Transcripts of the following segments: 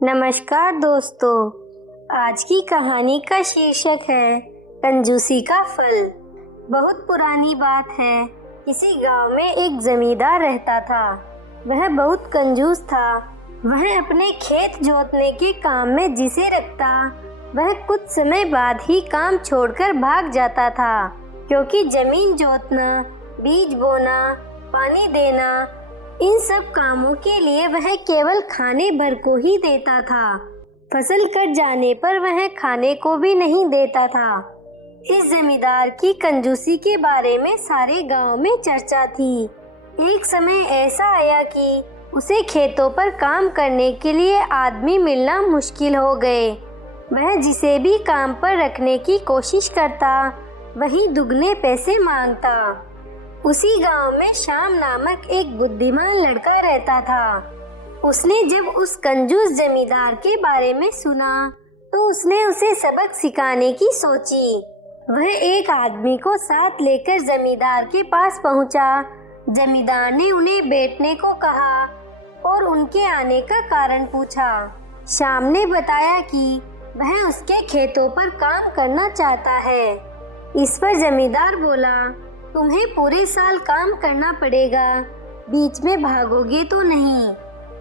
नमस्कार दोस्तों, आज की कहानी का शीर्षक है कंजूसी का फल। बहुत पुरानी बात है। किसी गांव में एक जमींदार रहता था। वह बहुत कंजूस था। वह अपने खेत जोतने के काम में जिसे रखता, वह कुछ समय बाद ही काम छोड़कर भाग जाता था, क्योंकि जमीन जोतना, बीज बोना, पानी देना, इन सब कामों के लिए वह केवल खाने भर को ही देता था। फसल कट जाने पर वह खाने को भी नहीं देता था। इस जमींदार की कंजूसी के बारे में सारे गांव में चर्चा थी। एक समय ऐसा आया कि उसे खेतों पर काम करने के लिए आदमी मिलना मुश्किल हो गए। वह जिसे भी काम पर रखने की कोशिश करता, वही दुगने पैसे मांगता। उसी गांव में श्याम नामक एक बुद्धिमान लड़का रहता था। उसने जब उस कंजूस जमींदार के बारे में सुना तो उसने उसे सबक सिखाने की सोची। वह एक आदमी को साथ लेकर जमींदार के पास पहुंचा। जमींदार ने उन्हें बैठने को कहा और उनके आने का कारण पूछा। श्याम ने बताया कि वह उसके खेतों पर काम करना चाहता है। इस पर जमींदार बोला, तुम्हें पूरे साल काम करना पड़ेगा, बीच में भागोगे तो नहीं।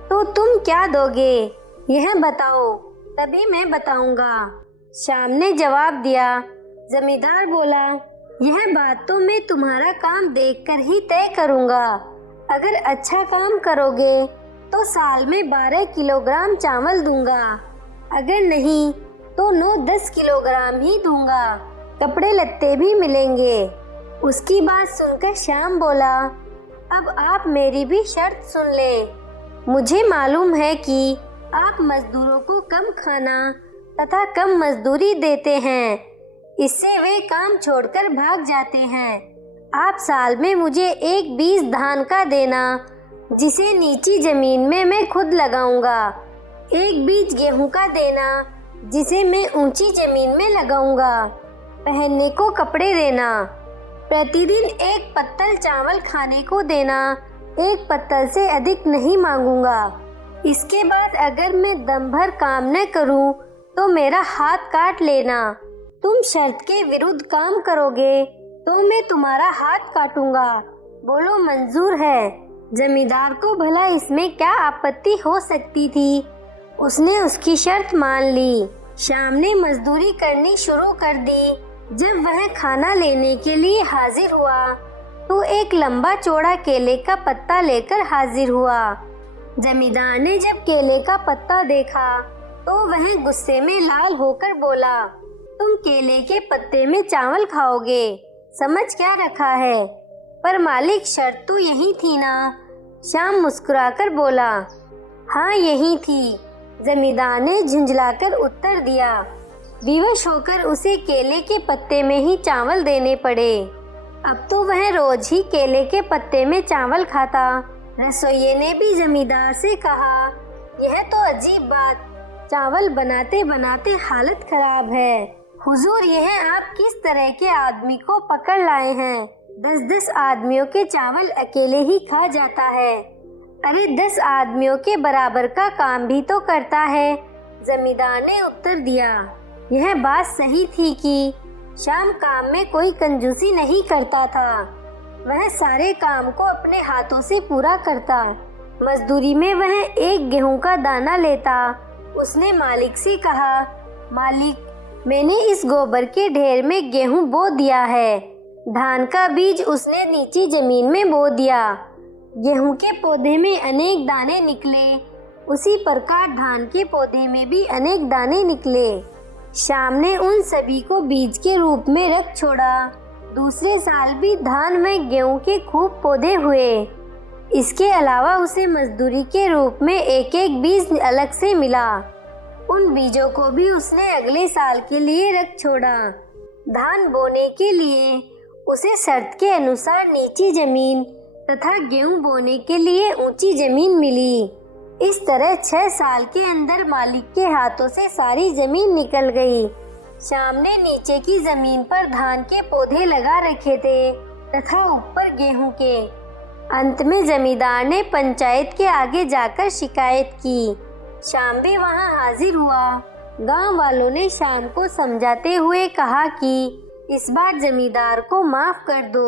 तो तुम क्या दोगे, यह बताओ, तभी मैं बताऊंगा। श्याम ने जवाब दिया। जमींदार बोला, यह बात तो मैं तुम्हारा काम देखकर ही तय करूंगा। अगर अच्छा काम करोगे तो साल में 12 किलोग्राम चावल दूंगा, अगर नहीं तो 9-10 किलोग्राम ही दूंगा। कपड़े लत्ते भी मिलेंगे। उसकी बात सुनकर श्याम बोला, अब आप मेरी भी शर्त सुन ले। मुझे मालूम है कि आप मजदूरों को कम खाना तथा कम मजदूरी देते हैं, इससे वे काम छोड़कर भाग जाते हैं। आप साल में मुझे एक बीज धान का देना, जिसे नीची जमीन में मैं खुद लगाऊंगा। एक बीज गेहूं का देना, जिसे मैं ऊंची जमीन में लगाऊंगा। पहनने को कपड़े देना। प्रतिदिन एक पत्तल चावल खाने को देना, एक पत्तल से अधिक नहीं मांगूंगा। इसके बाद अगर मैं दम भर काम न करूं तो मेरा हाथ काट लेना। तुम शर्त के विरुद्ध काम करोगे तो मैं तुम्हारा हाथ काटूंगा। बोलो, मंजूर है? जमींदार को भला इसमें क्या आपत्ति हो सकती थी। उसने उसकी शर्त मान ली। श्याम ने मजदूरी करनी शुरू कर दी। जब वह खाना लेने के लिए हाजिर हुआ तो एक लंबा चौड़ा केले का पत्ता लेकर हाजिर हुआ। जमींदार ने जब केले का पत्ता देखा तो वह गुस्से में लाल होकर बोला, तुम केले के पत्ते में चावल खाओगे, समझ क्या रखा है? पर मालिक, शर्त तो यही थी ना? श्याम मुस्कुराकर बोला, हाँ यही थी। जमींदार ने झुंझलाकर उत्तर दिया। विवश होकर उसे केले के पत्ते में ही चावल देने पड़े। अब तो वह रोज ही केले के पत्ते में चावल खाता। रसोइये ने भी जमींदार से कहा, यह तो अजीब बात, चावल बनाते बनाते हालत खराब है। हुजूर, यह आप किस तरह के आदमी को पकड़ लाए हैं? 10-10 आदमियों के चावल अकेले ही खा जाता है। अरे 10 आदमियों के बराबर का काम भी तो करता है। जमींदार ने उत्तर दिया। यह बात सही थी कि श्याम काम में कोई कंजूसी नहीं करता था। वह सारे काम को अपने हाथों से पूरा करता। मजदूरी में वह एक गेहूं का दाना लेता। उसने मालिक से कहा, मालिक, मैंने इस गोबर के ढेर में गेहूं बो दिया है। धान का बीज उसने नीची जमीन में बो दिया। गेहूं के पौधे में अनेक दाने निकले, उसी प्रकार धान के पौधे में भी अनेक दाने निकले। श्याम ने उन सभी को बीज के रूप में रख छोड़ा। दूसरे साल भी धान व गेहूं के खूब पौधे हुए। इसके अलावा उसे मजदूरी के रूप में एक एक बीज अलग से मिला। उन बीजों को भी उसने अगले साल के लिए रख छोड़ा। धान बोने के लिए उसे शर्त के अनुसार नीची जमीन तथा गेहूं बोने के लिए ऊंची जमीन मिली। इस तरह 6 साल के अंदर मालिक के हाथों से सारी जमीन निकल गई। श्याम ने नीचे की जमीन पर धान के पौधे लगा रखे थे तथा ऊपर गेहूं के। अंत में जमींदार ने पंचायत के आगे जाकर शिकायत की। श्याम भी वहाँ हाजिर हुआ। गांव वालों ने श्याम को समझाते हुए कहा कि इस बार जमींदार को माफ कर दो,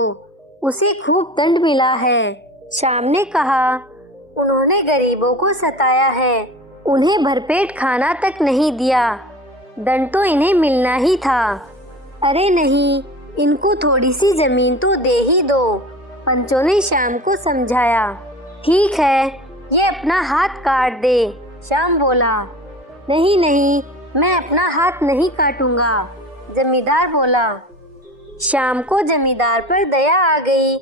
उसे खूब दंड मिला है। श्याम ने कहा, उन्होंने गरीबों को सताया है, उन्हें भरपेट खाना तक नहीं दिया, दंड तो इन्हें मिलना ही था। अरे नहीं, इनको थोड़ी सी जमीन तो दे ही दो, पंचों ने श्याम को समझाया। ठीक है, ये अपना हाथ काट दे, श्याम बोला। नहीं नहीं, मैं अपना हाथ नहीं काटूंगा, जमींदार बोला। श्याम को जमींदार पर दया आ गई,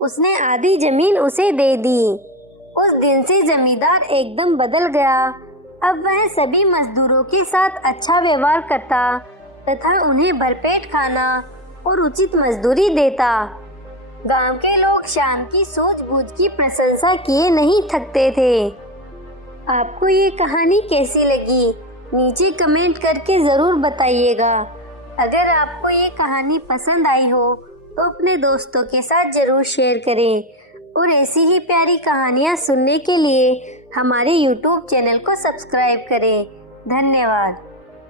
उसने आधी जमीन उसे दे दी। उस दिन से जमींदार एकदम बदल गया। अब वह सभी मजदूरों के साथ अच्छा व्यवहार करता तथा उन्हें भरपेट खाना और उचित मजदूरी देता। गांव के लोग श्याम की सूझबूझ की प्रशंसा किए नहीं थकते थे। आपको ये कहानी कैसी लगी, नीचे कमेंट करके ज़रूर बताइएगा। अगर आपको ये कहानी पसंद आई हो तो अपने दोस्तों के साथ ज़रूर शेयर करें और ऐसी ही प्यारी कहानियाँ सुनने के लिए हमारे YouTube चैनल को सब्सक्राइब करें। धन्यवाद।